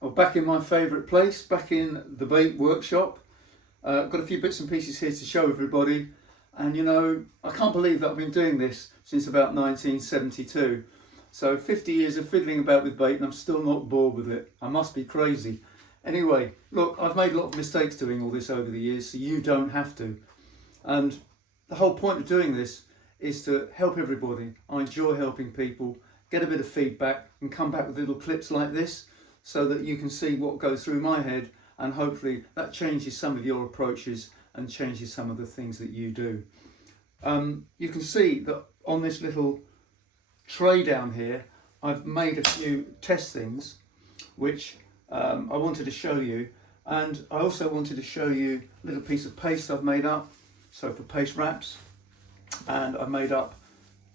Well, back in my favourite place, back in the bait workshop. Got a few bits and pieces here to show everybody, and you know, I can't believe that I've been doing this since about 1972. So 50 years of fiddling about with bait and I'm still not bored with it. I must be crazy. Anyway, look, I've made a lot of mistakes doing all this over the years, so you don't have to. And the whole point of doing this is to help everybody. I enjoy helping people, get a bit of feedback and come back with little clips like this so that you can see what goes through my head, and hopefully that changes some of your approaches and changes some of the things that you do. You can see that on this little tray down here, I've made a few test things which I wanted to show you, and I also wanted to show you a little piece of paste I've made up, so for paste wraps, and I've made up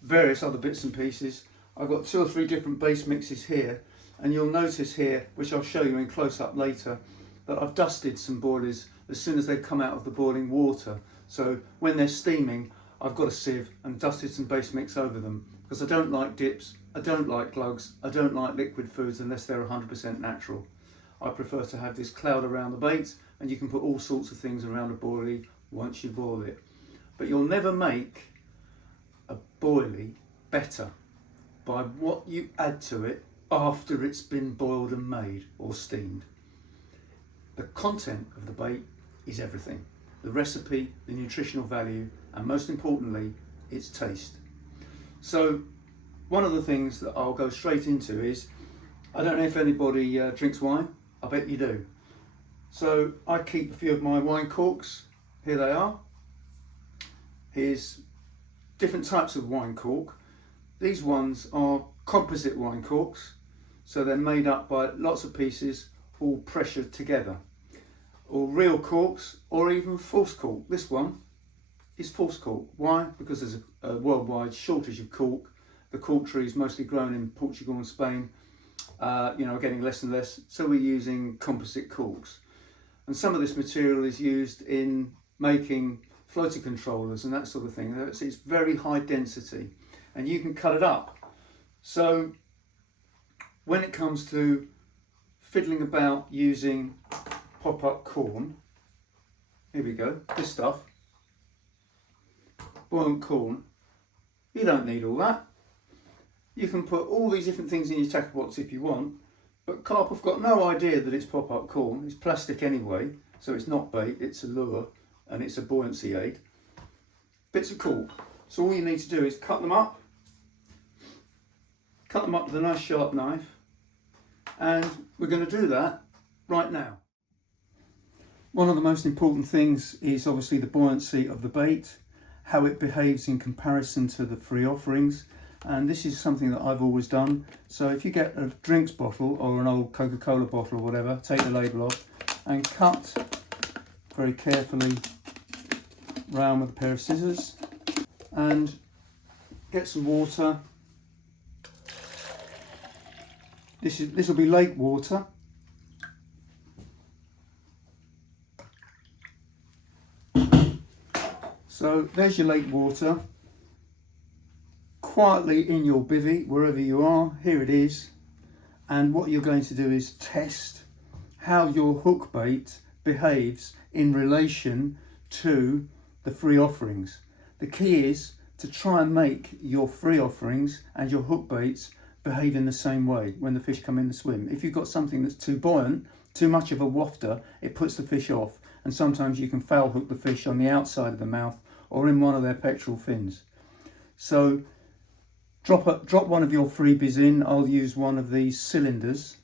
various other bits and pieces. I've got 2 or 3 different base mixes here, and you'll notice here, which I'll show you in close up later, that I've dusted some boilies as soon as they've come out of the boiling water. So when they're steaming, I've got a sieve and dusted some base mix over them, because I don't like dips, I don't like glugs, I don't like liquid foods unless they're 100% natural. I prefer to have this cloud around the bait, and you can put all sorts of things around a boilie once you boil it. But you'll never make a boilie better by what you add to it after it's been boiled and made or steamed. The content of the bait is everything. The recipe, the nutritional value, and most importantly, its taste. So one of the things that I'll go straight into is, I don't know if anybody drinks wine. I bet you do. So I keep a few of my wine corks. Here they are. Here's different types of wine cork. These ones are composite wine corks, so they're made up by lots of pieces all pressured together, or real corks, or even false cork. This one is false cork. Why? Because there's a worldwide shortage of cork. The cork tree is mostly grown in Portugal and Spain, getting less and less, so we're using composite corks. And some of this material is used in making floater controllers and that sort of thing. It's very high density, and you can cut it up. So when it comes to fiddling about using pop-up corn, here we go, this stuff, buoyant corn, you don't need all that. You can put all these different things in your tackle box if you want, but carp have got no idea that it's pop-up corn. It's plastic anyway, so it's not bait, it's a lure, and it's a buoyancy aid. Bits of cork. So all you need to do is cut them up with a nice sharp knife, and we're going to do that right now. One of the most important things is obviously the buoyancy of the bait, how it behaves in comparison to the free offerings, and this is something that I've always done. So if you get a drinks bottle or an old Coca-Cola bottle or whatever, take the label off and cut very carefully round with a pair of scissors, and get some water. This will be lake water. So there's your lake water, quietly in your bivvy, wherever you are. Here it is. And what you're going to do is test how your hook bait behaves in relation to the free offerings. The key is to try and make your free offerings and your hook baits behave in the same way when the fish come in the swim. If you've got something that's too buoyant, too much of a wafter, it puts the fish off, and sometimes you can foul hook the fish on the outside of the mouth or in one of their pectoral fins. So drop one of your freebies in. I'll use one of these cylinders,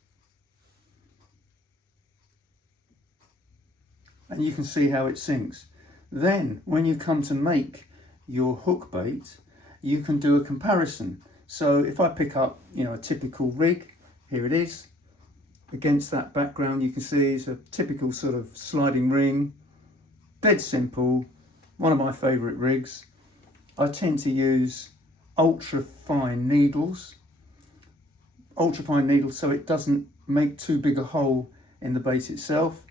and you can see how it sinks. Then when you come to make your hook bait, you can do a comparison. So if I pick up, a typical rig, here it is. Against that background, you can see it's a typical sort of sliding ring, dead simple, one of my favourite rigs. I tend to use ultra fine needles so it doesn't make too big a hole in the bait itself.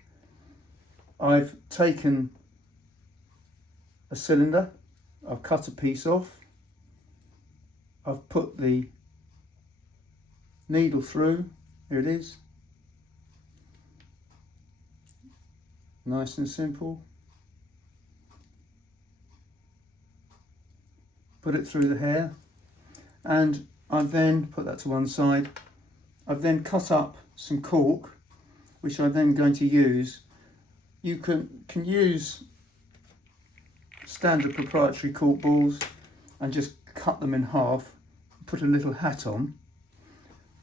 I've taken a cylinder, I've cut a piece off, I've put the needle through, here it is, Nice and simple. Put it through the hair, and I've then put that to one side. I've then cut up some cork, which I'm then going to use. You can use standard proprietary cork balls and just cut them in half, put a little hat on,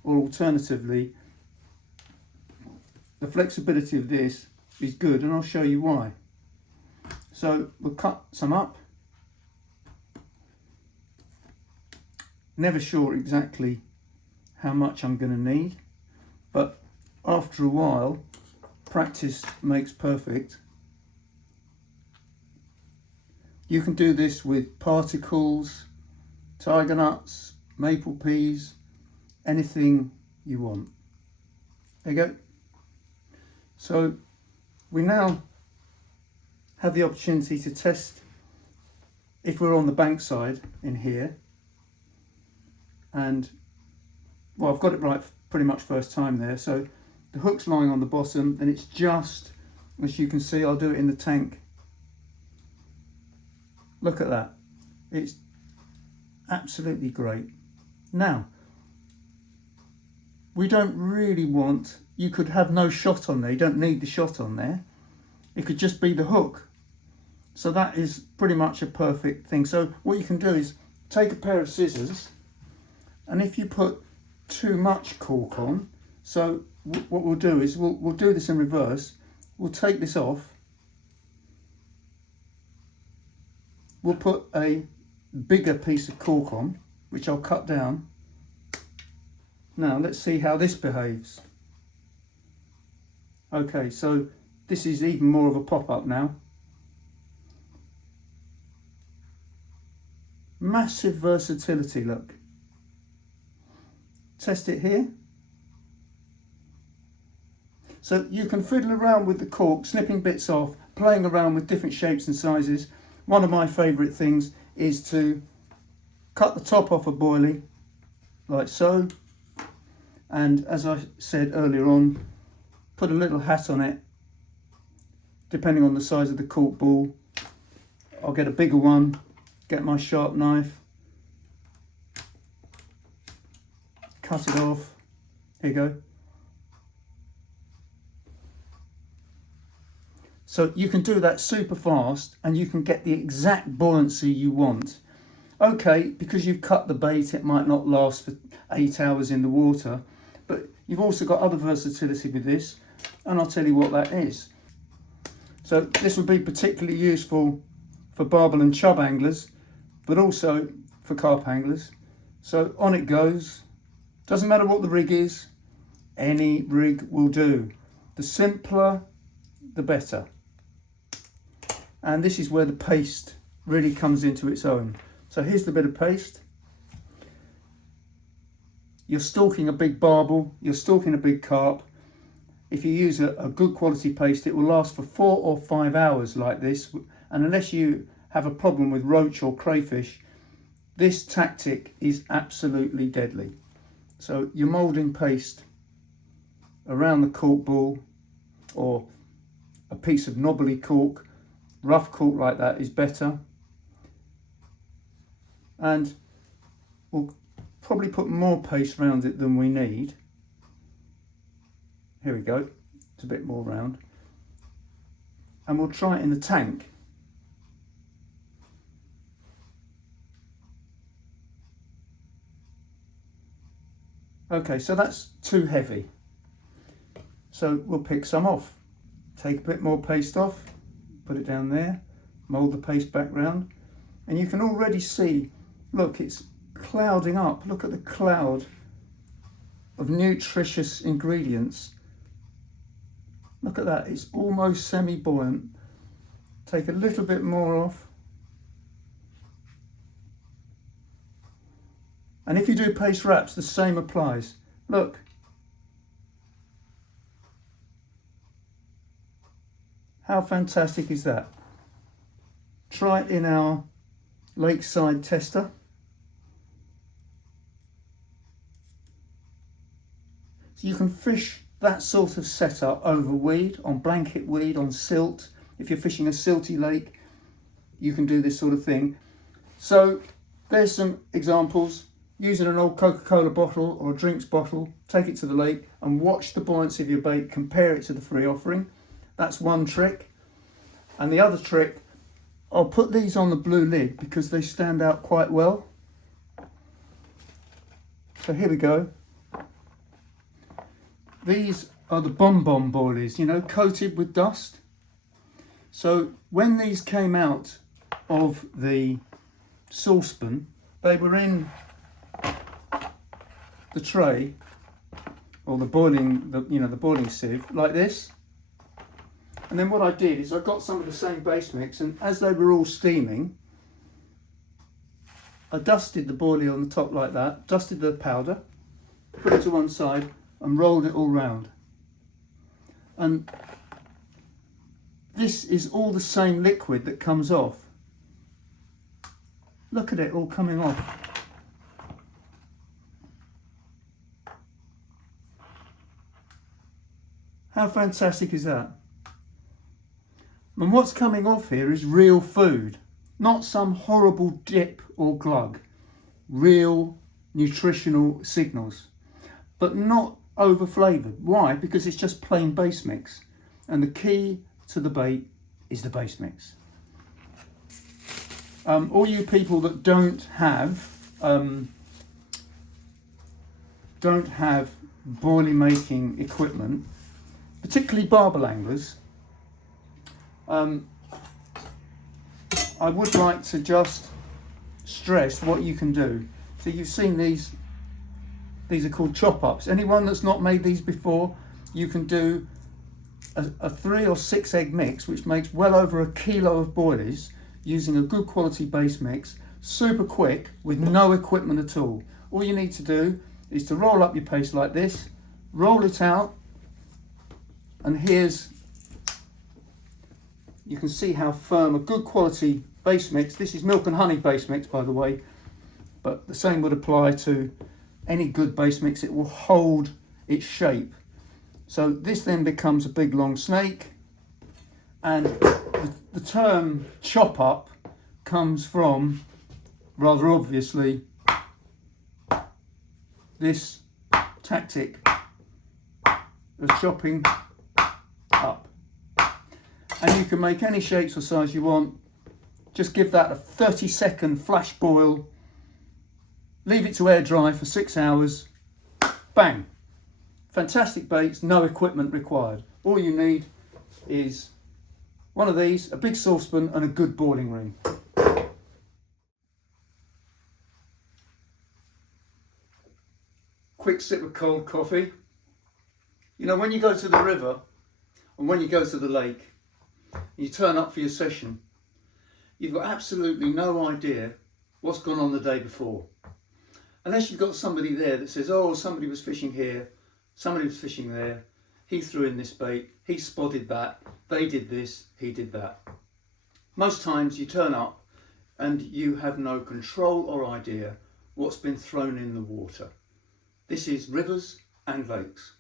or alternatively, the flexibility of this is good, and I'll show you why. So we'll cut some up. Never sure exactly how much I'm going to need, but after a while, practice makes perfect. You can do this with particles, tiger nuts, maple peas, anything you want. There you go. So we now have the opportunity to test if we're on the bank side in here. And well, I've got it right pretty much first time there. So the hook's lying on the bottom, and it's just, as you can see, I'll do it in the tank. Look at that. It's absolutely great. Now, we don't really want, you could have no shot on there. You don't need the shot on there. It could just be the hook. So that is pretty much a perfect thing. So what you can do is take a pair of scissors, and if you put too much cork on, so what we'll do is we'll do this in reverse. We'll take this off. We'll put a bigger piece of cork on, which I'll cut down. Now let's see how this behaves. Okay, so this is even more of a pop-up now. Massive versatility, look. Test it here. So you can fiddle around with the cork, snipping bits off, playing around with different shapes and sizes. One of my favourite things is to cut the top off a boilie, like so. And as I said earlier on, put a little hat on it, depending on the size of the cork ball. I'll get a bigger one, get my sharp knife, cut it off. Here you go. So you can do that super fast, and you can get the exact buoyancy you want. Okay, because you've cut the bait, it might not last for 8 hours in the water, but you've also got other versatility with this, and I'll tell you what that is. So this would be particularly useful for barbel and chub anglers, but also for carp anglers. So on it goes. Doesn't matter what the rig is, any rig will do. The simpler, the better. And this is where the paste really comes into its own. So here's the bit of paste. You're stalking a big barbel, you're stalking a big carp. If you use a good quality paste, it will last for 4 or 5 hours like this. And unless you have a problem with roach or crayfish, this tactic is absolutely deadly. So you're moulding paste around the cork ball, or a piece of knobbly cork. Rough cork like that is better. And we'll probably put more paste around it than we need. Here we go, it's a bit more round. And we'll try it in the tank. Okay, so that's too heavy. So we'll pick some off. Take a bit more paste off, put it down there, mould the paste back round. And you can already see, look, it's clouding up. Look at the cloud of nutritious ingredients. Look at that, it's almost semi-buoyant. Take a little bit more off. And if you do paste wraps, the same applies. Look. How fantastic is that? Try it in our lakeside tester. So you can fish that sort of setup over weed, on blanket weed, on silt. If you're fishing a silty lake, you can do this sort of thing. So there's some examples. Using an old Coca-Cola bottle or a drinks bottle, take it to the lake and watch the buoyancy of your bait, compare it to the free offering. That's one trick. And the other trick, I'll put these on the blue lid because they stand out quite well. So here we go. These are the bonbon boilies, you know, coated with dust. So when these came out of the saucepan, they were in the tray or the boiling, the boiling sieve like this. And then what I did is I got some of the same base mix, and as they were all steaming, I dusted the boilie on the top like that, dusted the powder, put it to one side and rolled it all round. And this is all the same liquid that comes off. Look at it all coming off. How fantastic is that? And what's coming off here is real food, not some horrible dip or glug. Real nutritional signals, but not over flavoured. Why? Because it's just plain base mix. And the key to the bait is the base mix. All you people that don't have boilie making equipment, particularly barbel anglers, I would like to just stress what you can do. So you've seen these are called chop ups. Anyone that's not made these before, you can do a 3 or 6 egg mix, which makes well over a kilo of boilies, using a good quality base mix, super quick with no equipment at all. All you need to do is to roll up your paste like this, roll it out, and you can see how firm a good quality base mix. This is milk and honey base mix, by the way, but the same would apply to any good base mix. It will hold its shape. So this then becomes a big long snake, and the term chop up comes from, rather obviously, this tactic of chopping up. And you can make any shapes or size you want. Just give that a 30-second flash boil, leave it to air dry for 6 hours, bang. Fantastic baits, no equipment required. All you need is one of these, a big saucepan and a good boiling ring. Quick sip of cold coffee. You know, when you go to the river and when you go to the lake, you turn up for your session, you've got absolutely no idea what's gone on the day before. Unless you've got somebody there that says, oh, somebody was fishing here, somebody was fishing there, he threw in this bait, he spotted that, they did this, he did that. Most times you turn up and you have no control or idea what's been thrown in the water. This is rivers and lakes.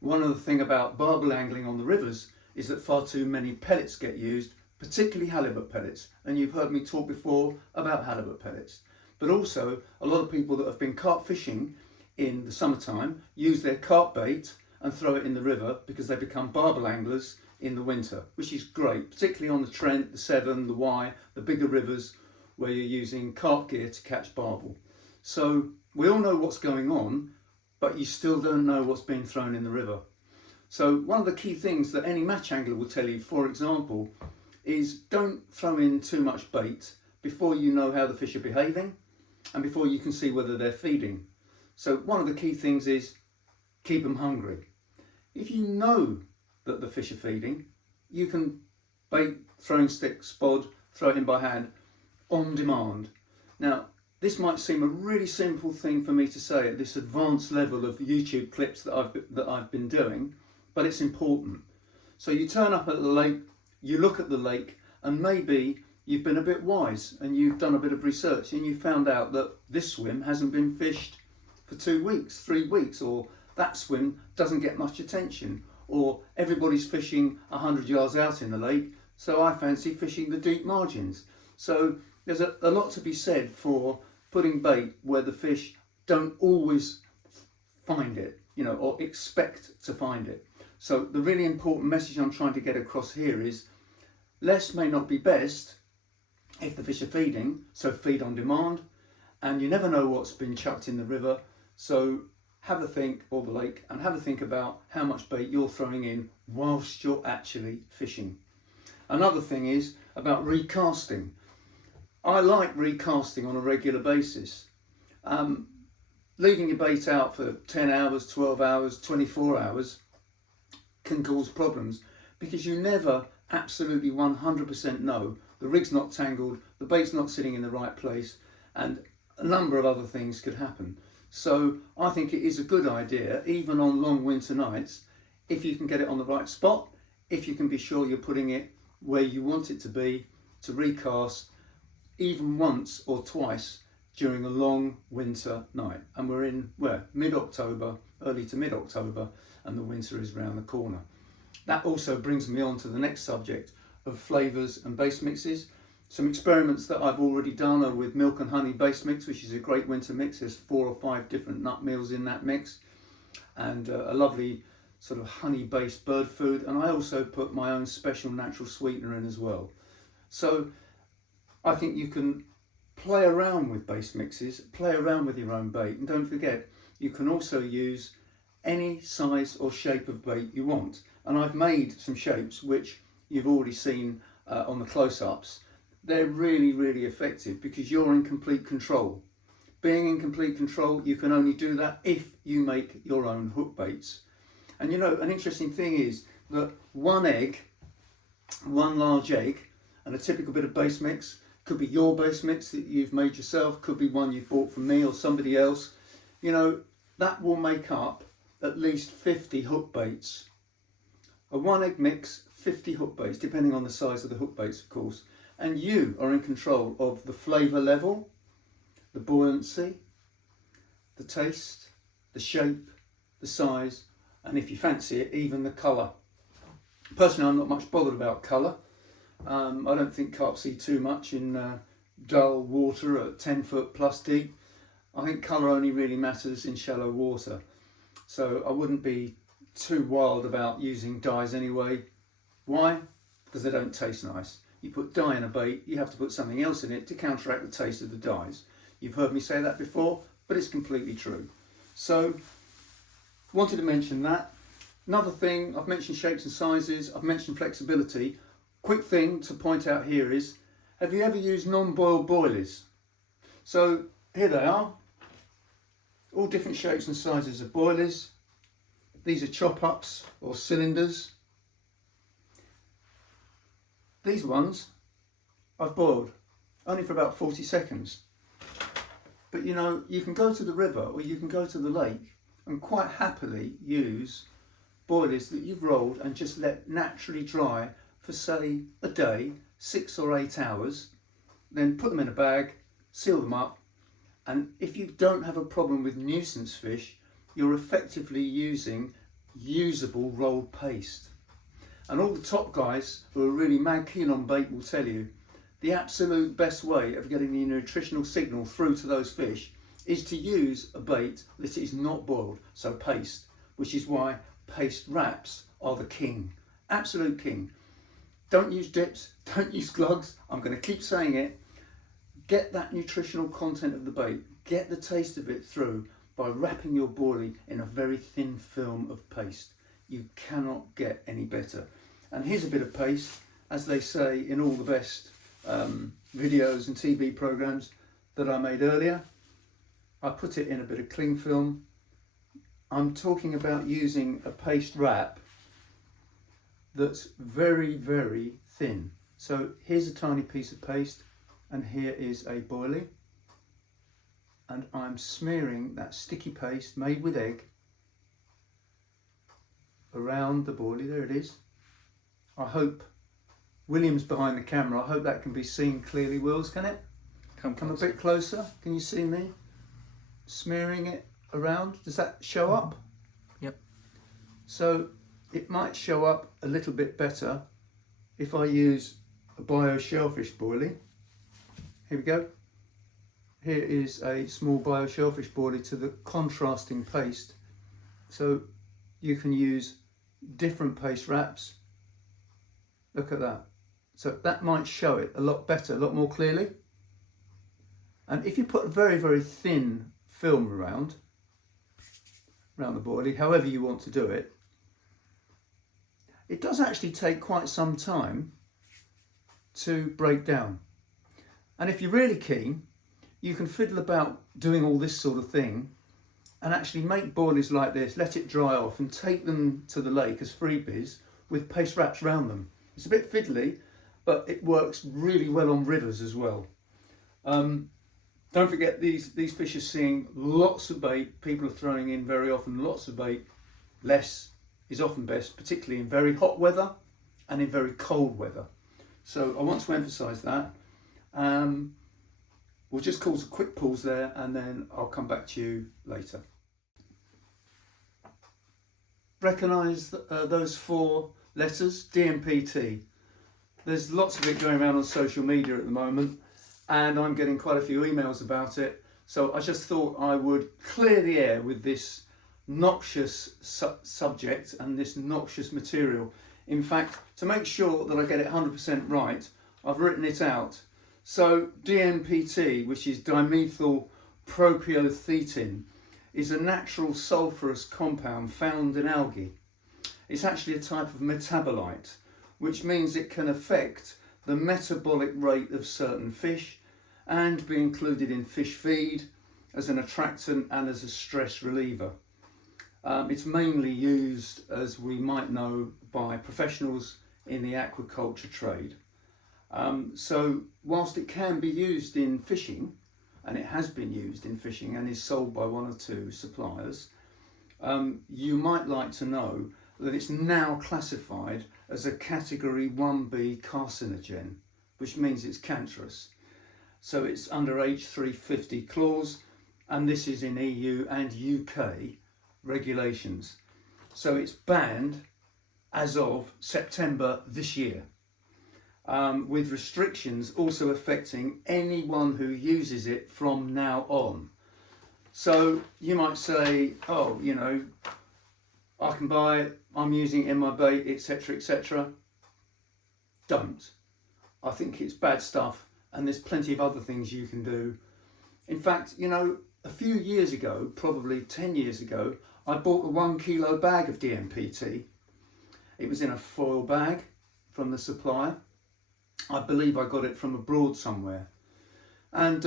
One other thing about barbel angling on the rivers is that far too many pellets get used, particularly halibut pellets. And you've heard me talk before about halibut pellets. But also a lot of people that have been carp fishing in the summertime use their carp bait and throw it in the river because they become barbel anglers in the winter, which is great, particularly on the Trent, the Severn, the Wye, the bigger rivers where you're using carp gear to catch barbel. So we all know what's going on, but you still don't know what's being thrown in the river. So one of the key things that any match angler will tell you, for example, is don't throw in too much bait before you know how the fish are behaving and before you can see whether they're feeding. So one of the key things is keep them hungry. If you know that the fish are feeding, you can bait, throwing stick, spod, throw it in by hand on demand. Now, this might seem a really simple thing for me to say at this advanced level of YouTube clips that I've been doing, but it's important. So you turn up at the lake, you look at the lake, and maybe you've been a bit wise and you've done a bit of research and you found out that this swim hasn't been fished for 2 weeks, 3 weeks, or that swim doesn't get much attention, or everybody's fishing 100 yards out in the lake, so I fancy fishing the deep margins. So there's a lot to be said for putting bait where the fish don't always find it, you know, or expect to find it. So the really important message I'm trying to get across here is less may not be best if the fish are feeding, so feed on demand, and you never know what's been chucked in the river, so have a think, or the lake, and have a think about how much bait you're throwing in whilst you're actually fishing. Another thing is about recasting. I like recasting on a regular basis. Leaving your bait out for 10 hours, 12 hours, 24 hours can cause problems because you never absolutely 100% know. The rig's not tangled, the bait's not sitting in the right place, and a number of other things could happen. So I think it is a good idea, even on long winter nights, if you can get it on the right spot, if you can be sure you're putting it where you want it to be, to recast even once or twice during a long winter night. And we're in, well, mid-October, early to mid-October, and the winter is round the corner. That also brings me on to the next subject of flavours and base mixes. Some experiments that I've already done are with milk and honey base mix, which is a great winter mix. There's 4 or 5 different nut meals in that mix, and a lovely sort of honey based bird food. And I also put my own special natural sweetener in as well. So I think you can play around with base mixes, play around with your own bait, and don't forget you can also use any size or shape of bait you want. And I've made some shapes which you've already seen on the close-ups. They're really, really effective because you're in complete control. Being in complete control, you can only do that if you make your own hook baits. And you know, an interesting thing is that one large egg, and a typical bit of base mix, could be your base mix that you've made yourself, could be one you've bought from me or somebody else, you know, that will make up at least 50 hook baits. A 1 egg mix, 50 hook baits, depending on the size of the hook baits, of course. And you are in control of the flavour level, the buoyancy, the taste, the shape, the size, and if you fancy it, even the colour. Personally, I'm not much bothered about colour. I don't think carp see too much in dull water at 10 foot plus deep. I think colour only really matters in shallow water. So I wouldn't be too wild about using dyes anyway. Why? Because they don't taste nice. You put dye in a bait, you have to put something else in it to counteract the taste of the dyes. You've heard me say that before, but it's completely true. So, wanted to mention that. Another thing, I've mentioned shapes and sizes, I've mentioned flexibility. Quick thing to point out here is, have you ever used non-boiled boilies? So, here they are. All different shapes and sizes of boilies. These are chop-ups or cylinders. These ones I've boiled only for about 40 seconds. But you know, you can go to the river or you can go to the lake and quite happily use boilies that you've rolled and just let naturally dry for say a day, 6 or 8 hours. Then put them in a bag, seal them up, and if you don't have a problem with nuisance fish, you're effectively using usable rolled paste. And all the top guys who are really mad keen on bait will tell you the absolute best way of getting the nutritional signal through to those fish is to use a bait that is not boiled, so paste, which is why paste wraps are the king, absolute king. Don't use dips, don't use glugs, I'm going to keep saying it. Get that nutritional content of the bait, get the taste of it through by wrapping your boilie in a very thin film of paste. You cannot get any better. And here's a bit of paste, as they say in all the best videos and TV programs that I made earlier. I put it in a bit of cling film. I'm talking about using a paste wrap that's very, very thin. So here's a tiny piece of paste and here is a boilie. And I'm smearing that sticky paste made with egg around the boilie. There it is. I hope William's behind the camera. I hope that can be seen clearly. Wills, can it? Come a bit closer. Can you see me smearing it around? Does that show up? So it might show up a little bit better if I use a bio shellfish boilie. Here we go. Here is a small bio shellfish boilie to the contrasting paste. So you can use different paste wraps. Look at that. So that might show it a lot better, a lot more clearly. And if you put a very, very thin film around the boilie, however you want to do it, it does actually take quite some time to break down. And if you're really keen, you can fiddle about doing all this sort of thing and actually make boilies like this, let it dry off and take them to the lake as freebies with paste wraps around them. It's a bit fiddly, but it works really well on rivers as well. Don't forget, these fish are seeing lots of bait. People are throwing in very often lots of bait. Less is often best, particularly in very hot weather and in very cold weather. So I want to emphasise that. We'll just cause a quick pause there and then I'll come back to you later. Recognise those 4 letters, DMPT. There's lots of it going around on social media at the moment and I'm getting quite a few emails about it. So I just thought I would clear the air with this noxious subject and this noxious material. In fact, to make sure that I get it 100% right, I've written it out. So DMPT, which is dimethyl propionthetin, is a natural sulfurous compound found in algae. It's actually a type of metabolite, which means it can affect the metabolic rate of certain fish and be included in fish feed as an attractant and as a stress reliever. It's mainly used, as we might know, by professionals in the aquaculture trade. So whilst it can be used in fishing, and it has been used in fishing and is sold by 1 or 2 suppliers, you might like to know that it's now classified as a category 1B carcinogen, which means it's cancerous. So it's under H350 clause, and this is in EU and UK regulations. So it's banned as of September this year, with restrictions also affecting anyone who uses it from now on. So you might say, oh, you know, I can buy it, I'm using it in my bait, etc., etc. Don't. I think it's bad stuff and there's plenty of other things you can do. In fact, you know, a few years ago, probably 10 years ago, I bought a 1 kilo bag of DMPT. It was in a foil bag from the supplier. I believe I got it from abroad somewhere. And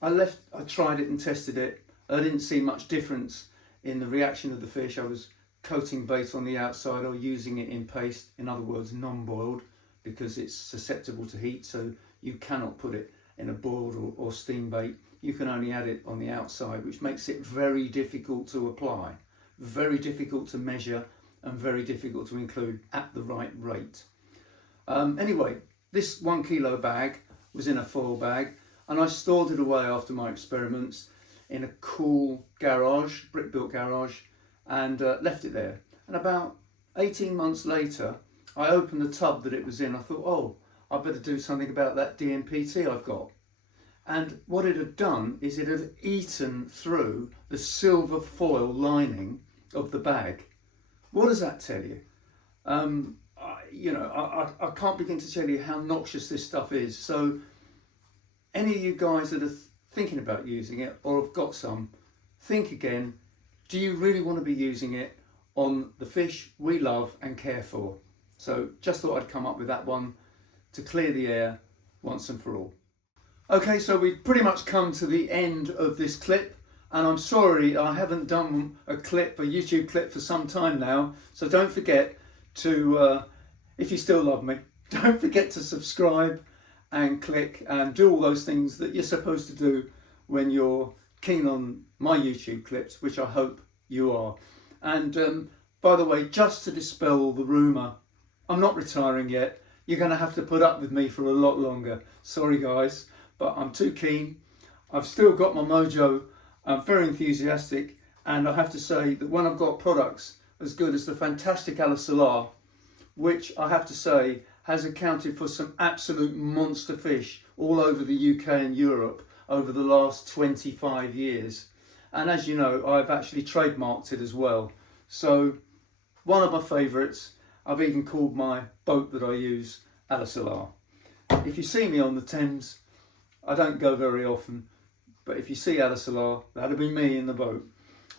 I tried it and tested it. I didn't see much difference in the reaction of the fish. I was coating bait on the outside or using it in paste, in other words, non-boiled, because it's susceptible to heat, so you cannot put it in a boiled or steam bait. You can only add it on the outside, which makes it very difficult to apply, very difficult to measure, and very difficult to include at the right rate. Anyway, this 1 kilo bag was in a foil bag, and I stored it away after my experiments in a cool garage, brick-built garage, and left it there. And about 18 months later, I opened the tub that it was in. I thought, oh, I better do something about that DMPT I've got. And what it had done is it had eaten through the silver foil lining of the bag. What does that tell you? I can't begin to tell you how noxious this stuff is. So any of you guys that are thinking about using it or have got some, think again. Do you really want to be using it on the fish we love and care for? So just thought I'd come up with that one to clear the air once and for all. Okay, so we've pretty much come to the end of this clip, and I'm sorry I haven't done a YouTube clip for some time now, so don't forget to, if you still love me, don't forget to subscribe and click and do all those things that you're supposed to do when you're keen on my YouTube clips, which I hope you are. And by the way, just to dispel all the rumour, I'm not retiring yet. You're going to have to put up with me for a lot longer. Sorry guys, but I'm too keen. I've still got my mojo. I'm very enthusiastic, and I have to say that when I've got products as good as the fantastic Solar, which I have to say has accounted for some absolute monster fish all over the UK and Europe over the last 25 years. And as you know, I've actually trademarked it as well. So one of my favourites. I've even called my boat that I use Solar. If you see me on the Thames, I don't go very often, but if you see Solar, that'll be me in the boat.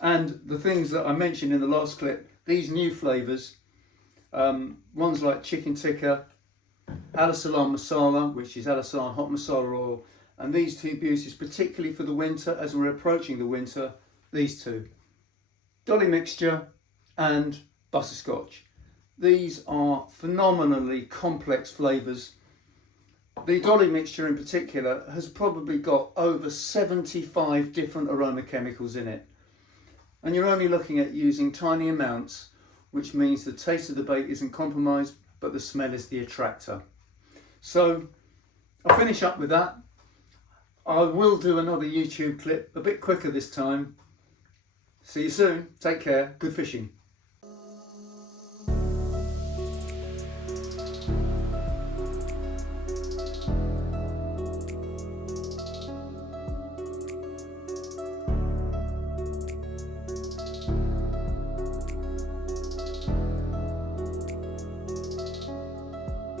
And the things that I mentioned in the last clip, these new flavours, ones like chicken tikka, Solar masala, which is Solar hot masala oil, and these two beauties, particularly for the winter, as we're approaching the winter, these two, dolly mixture and butterscotch. These are phenomenally complex flavours. The dolly mixture in particular has probably got over 75 different aroma chemicals in it. And you're only looking at using tiny amounts, which means the taste of the bait isn't compromised, but the smell is the attractor. So I'll finish up with that. I will do another YouTube clip a bit quicker this time. See you soon. Take care. Good fishing.